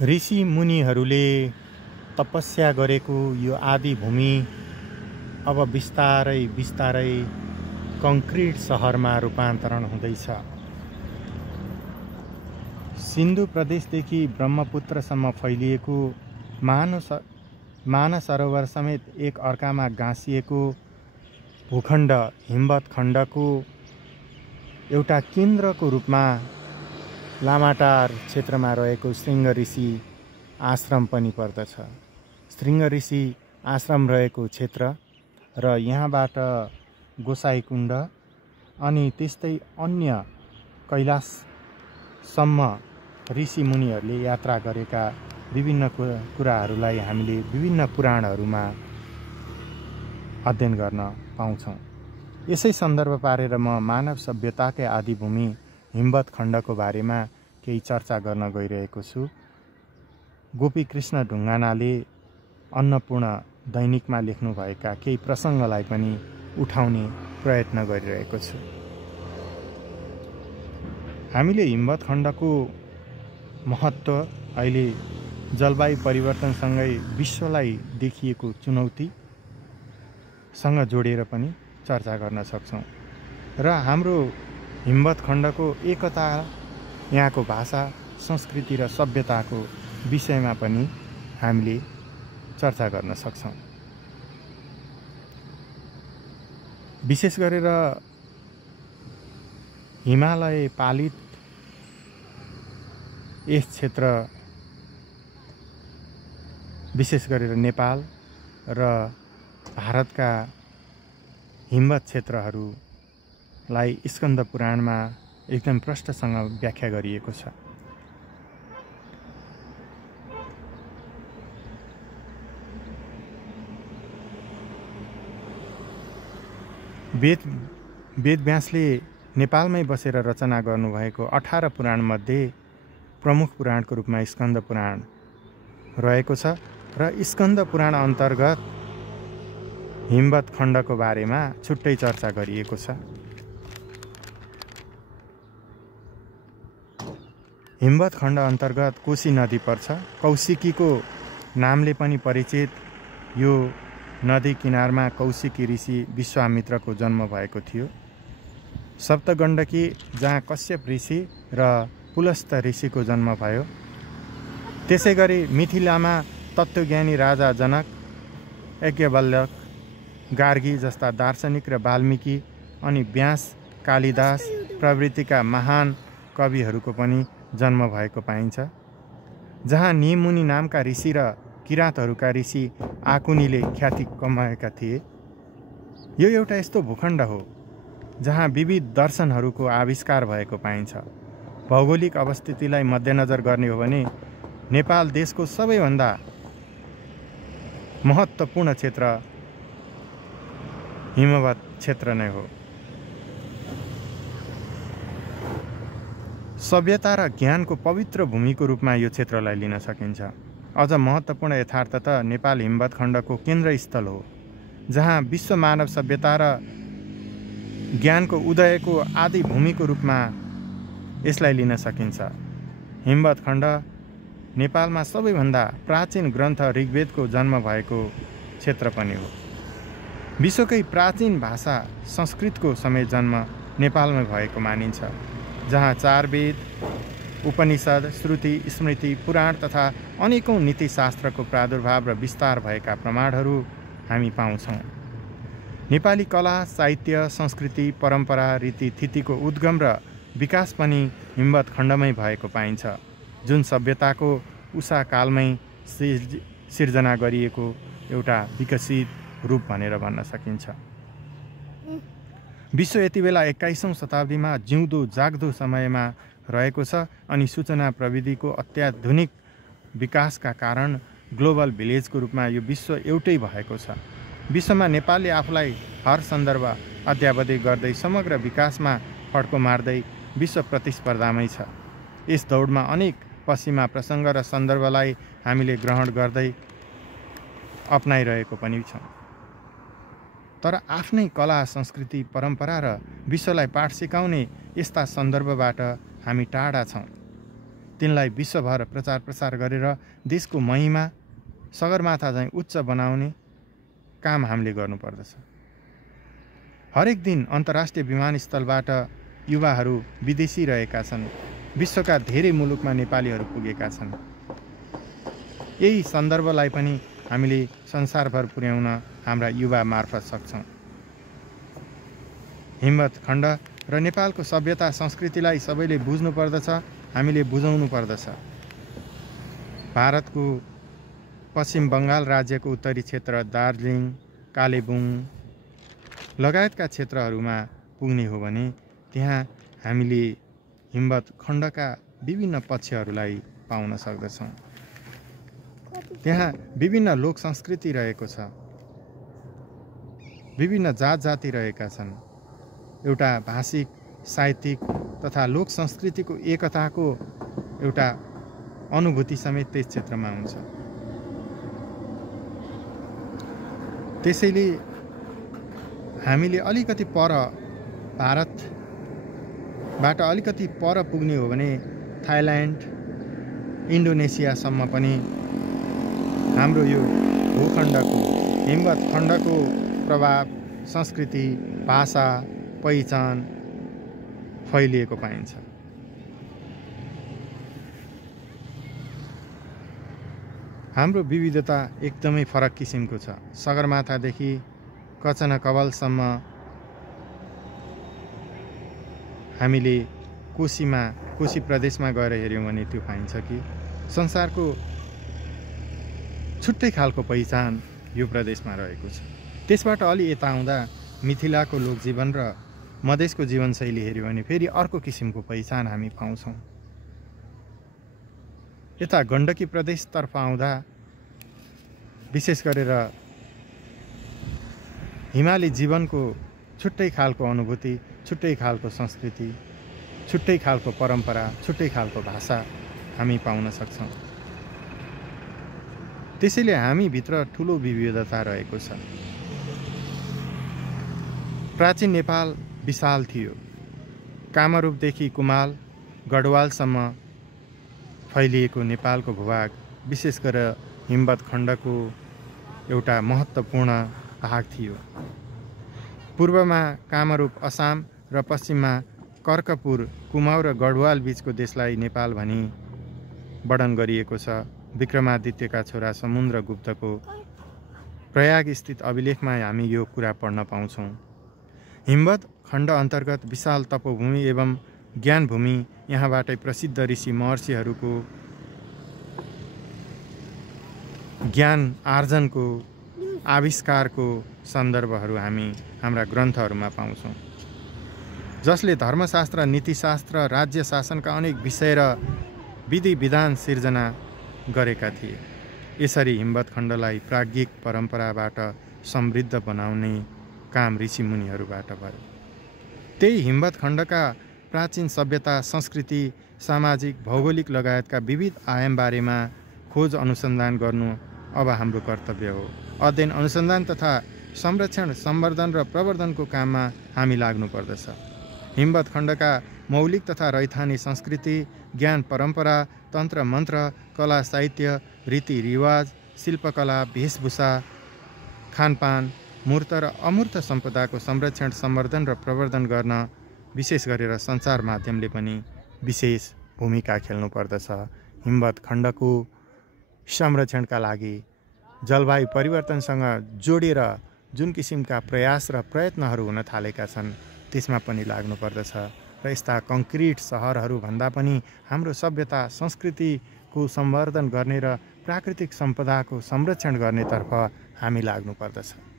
ऋषि मुनिहरूले तपस्या गरेको यो आदि भूमि अब बिस्तारै बिस्तारै कङ्क्रिट सहरमा रूपान्तरण हुँदैछ। सिन्धु प्रदेशदेखि ब्रह्मपुत्रसम्म फैलिएको मानसरोवर समेत एक अर्कामा गाँसिएको भूखण्ड हिमवत् खण्डको एउटा केन्द्रको रूपमा लामाटार क्षेत्रमा रहेको श्रृङ्ग ऋषि आश्रम पनि पर्दछ। श्रृङ्ग ऋषि आश्रम रहेको क्षेत्र र यहाँबाट गोसाइकुण्ड अनि त्यस्तै अन्य कैलाशसम्म ऋषि मुनिहरूले यात्रा गरेका विभिन्न कुराहरूलाई हामीले विभिन्न पुराणहरूमा अध्ययन गर्न पाउँछौँ। यसै सन्दर्भ पारेर म मानव सभ्यताकै आदिभूमि हिमवत् खण्डको बारेमा केही चर्चा गर्न गइरहेको छु। गोपीकृष्ण ढुङ्गानाले अन्नपूर्ण दैनिकमा लेख्नुभएका केही प्रसङ्गलाई पनि उठाउने प्रयत्न गरिरहेको छु। हामीले हिमवत् खण्डको महत्त्व अहिले जलवायु परिवर्तनसँगै विश्वलाई देखिएको चुनौतीसँग जोडेर पनि चर्चा गर्न सक्छौँ र हाम्रो हिमवत् खण्डको एकता, यहाँको भाषा, संस्कृति र सभ्यताको विषयमा पनि हामीले चर्चा गर्न सक्छौँ। विशेष गरेर हिमालय पालित यस क्षेत्र, विशेष गरेर नेपाल र भारतका हिमवत् क्षेत्रहरूलाई स्कन्द पुराणमा एकदम प्रष्टसँग व्याख्या गरिएको छ। वेदव्यासले नेपालमै बसेर रचना गर्नुभएको 18 पुराणमध्ये प्रमुख पुराणको रूपमा स्कन्द पुराण रहेको छ र स्कन्द पुराण अन्तर्गत हिमवत् खण्डको बारेमा छुट्टै चर्चा गरिएको छ। हिमवत् खण्ड अन्तर्गत कोशी नदी पर्छ। कौशिकीको नामले पनि परिचित यो नदी किनारमा कौशिकी ऋषि विश्वामित्रको जन्म भएको थियो। सप्तगण्डकी जहाँ कश्यप ऋषि र पुलस्त ऋषिको जन्म भयो। त्यसै गरी मिथिलामा तत्त्वज्ञानी राजा जनक, यज्ञवल्क्य, गार्गी जस्ता दार्शनिक र वाल्मीकि अनि व्यास, कालिदास प्रभृतिका महान कविहरूको पनि जन्म भएको पाइन्छ। जहाँ निमुनि नामका ऋषि र किराँतहरूका ऋषि आकुनीले ख्याति कमाएका थिए। यो एउटा यस्तो भूखण्ड हो जहाँ विविध दर्शनहरूको आविष्कार भएको पाइन्छ। भौगोलिक अवस्थितिलाई मध्यनजर गर्ने हो भने नेपाल देशको सबैभन्दा महत्त्वपूर्ण क्षेत्र हिमवत् क्षेत्र नै हो। सभ्यता र ज्ञानको पवित्र भूमिको रूपमा यो क्षेत्रलाई लिन सकिन्छ। अझ महत्त्वपूर्ण यथार्थ त नेपाल हिमवत् खण्डको केन्द्रस्थल हो, जहाँ विश्व मानव सभ्यता र ज्ञानको उदयको आदि भूमिको रूपमा यसलाई लिन सकिन्छ। हिमवत् खण्ड नेपालमा सबैभन्दा प्राचीन ग्रन्थ ऋग्वेदको जन्म भएको क्षेत्र पनि हो। विश्वकै प्राचीन भाषा संस्कृतको समेत जन्म नेपालमै भएको मानिन्छ, जहाँ 4 वेद, उपनिषद, श्रुति, स्मृति, पुराण तथा अनेकौं नीतिशास्त्रको प्रादुर्भाव र विस्तार भएका प्रमाणहरू हामी पाउँछौँ। नेपाली कला, साहित्य, संस्कृति, परम्परा, रीतिथितिको उद्गम र विकास पनि हिमवत् खण्डमै भएको पाइन्छ, जुन सभ्यताको उषा कालमै सिर्जना गरिएको एउटा विकसित रूप भनेर भन्न सकिन्छ। विश्व यति बेला 21औं शताब्दीमा जिउँदो जाग्दो समयमा रहेको छ अनि सूचना प्रविधिको अत्याधुनिक विकासका कारण ग्लोबल भिलेजको रूपमा यो विश्व एउटै भएको छ। विश्वमा नेपालले आफूलाई हर सन्दर्भ अद्यावधि गर्दै समग्र विकासमा फड्को मार्दै विश्व प्रतिस्पर्धामै छ। यस दौडमा अनेक पश्चिमा प्रसङ्ग र सन्दर्भलाई हामीले ग्रहण गर्दै अपनाइरहेको पनि छौँ। तर आफ्नै कला, संस्कृति, परम्परा र विश्वलाई पाठ सिकाउने यस्ता सन्दर्भबाट हामी टाढा छौँ। तिनलाई विश्वभर प्रचार प्रसार गरेर देशको महिमा सगरमाथा चाहिँ उच्च बनाउने काम हामीले गर्नुपर्दछ। हरेक दिन अन्तर्राष्ट्रिय विमानस्थलबाट युवाहरू विदेशी रहेका छन्। विश्वका धेरै मुलुकमा नेपालीहरू पुगेका छन्। यही सन्दर्भलाई पनि हामीले संसारभर पुर्याउन हाम्रा युवा मार्फत सक्छौँ। हिम्मत खण्ड र नेपालको सभ्यता संस्कृतिलाई सबैले बुझ्नुपर्दछ, हामीले बुझाउनु पर्दछ। भारतको पश्चिम बङ्गाल राज्यको उत्तरी क्षेत्र दार्जिलिङ, कालेबुङ लगायतका क्षेत्रहरूमा पुग्ने हो भने त्यहाँ हामीले हिम्मत खण्डका विभिन्न पक्षहरूलाई पाउन सक्दछौँ। त्यहाँ विभिन्न लोक संस्कृति रहेको छ, विभिन्न जात जाति रहेका छन्। एउटा भाषिक, साहित्यिक तथा लोक संस्कृतिको एकताको एउटा अनुभूति समेत त्यस क्षेत्रमा हुन्छ। त्यसैले हामीले अलिकति पर भारतबाट अलिकति पर पुग्ने हो भने थाइल्यान्ड, इन्डोनेसियासम्म पनि हाम्रो यो भूखण्डको हिम्मत खण्डको प्रभाव, संस्कृति, भाषा, पहिचान फैलिएको पाइन्छ। हाम्रो विविधता एकदमै फरक किसिमको छ। सगरमाथादेखि कचनकवलसम्म हामीले कोशी प्रदेशमा गएर हेऱ्यौँ भने त्यो पाइन्छ कि संसारको छुट्टै खालको पहिचान यो प्रदेशमा रहेको छ। त्यसबाट अलि यता आउँदा मिथिलाको लोकजीवन र मधेसको जीवनशैली हेऱ्यो भने फेरि अर्को किसिमको पहिचान हामी पाउँछौँ। यता गण्डकी प्रदेशतर्फ आउँदा विशेष गरेर हिमाली जीवनको छुट्टै खालको अनुभूति, छुट्टै खालको संस्कृति, छुट्टै खालको परम्परा, छुट्टै खालको भाषा हामी पाउन सक्छौँ। त्यसैले हामीभित्र ठुलो विविधता रहेको छ। प्राचीन नेपाल विशाल थियो। कामरूपदेखि कुमाल, गढवालसम्म फैलिएको नेपालको भूभाग विशेष गरेर हिम्मत खण्डको एउटा महत्त्वपूर्ण भाग थियो। पूर्वमा कामरूप असम र पश्चिममा कर्कपुर, कुमाउँ र गढवाल बीचको देशलाई नेपाल भनी वर्णन गरिएको छ। विक्रमादित्यका छोरा समुद्रगुप्तको प्रयाग स्थित अभिलेखमा हामी यो कुरा पढ्न पाउँछौँ। हिम्मत खण्ड अन्तर्गत विशाल तपोभूमि एवं ज्ञानभूमि, यहाँबाटै प्रसिद्ध ऋषि महर्षिहरूको ज्ञान आर्जनको, आविष्कारको सन्दर्भहरू हामी हाम्रा ग्रन्थहरूमा पाउँछौँ, जसले धर्मशास्त्र, नीतिशास्त्र, राज्य शासनका अनेक विषय र विधि विधान सिर्जना गरेका थिए। यसरी हिम्मत खण्डलाई प्राज्ञिक परम्पराबाट समृद्ध बनाउने काम ऋषिमुनिहरूबाट भयो। त्यही हिम्मत खण्डका प्राचीन सभ्यता, संस्कृति, सामाजिक, भौगोलिक लगायतका विविध आयामबारेमा खोज अनुसन्धान गर्नु अब हाम्रो कर्तव्य हो। अध्ययन, अनुसन्धान तथा संरक्षण, संवर्धन र प्रवर्धनको काममा हामी लाग्नुपर्दछ। हिम्मत खण्डका मौलिक तथा रैथानी संस्कृति, ज्ञान, परम्परा, तन्त्र मन्त्र, कला, साहित्य, रीतिरिवाज, शिल्पकला, वेशभूषा, खानपान, मूर्त र अमूर्त सम्पदाको संरक्षण, संवर्धन र प्रवर्धन गर्न विशेष गरेर सञ्चार माध्यमले पनि विशेष भूमिका खेल्नुपर्दछ। हिम्मत खण्डको संरक्षणका लागि जलवायु परिवर्तनसँग जोडेर जुन किसिमका प्रयास र प्रयत्नहरू हुन थालेका छन् त्यसमा पनि लाग्नुपर्दछ र यस्ता कङ्क्रिट सहरहरू भन्दा पनि हाम्रो सभ्यता, संस्कृतिको संवर्धन गर्ने र प्राकृतिक सम्पदाको संरक्षण गर्नेतर्फ हामी लाग्नुपर्दछ।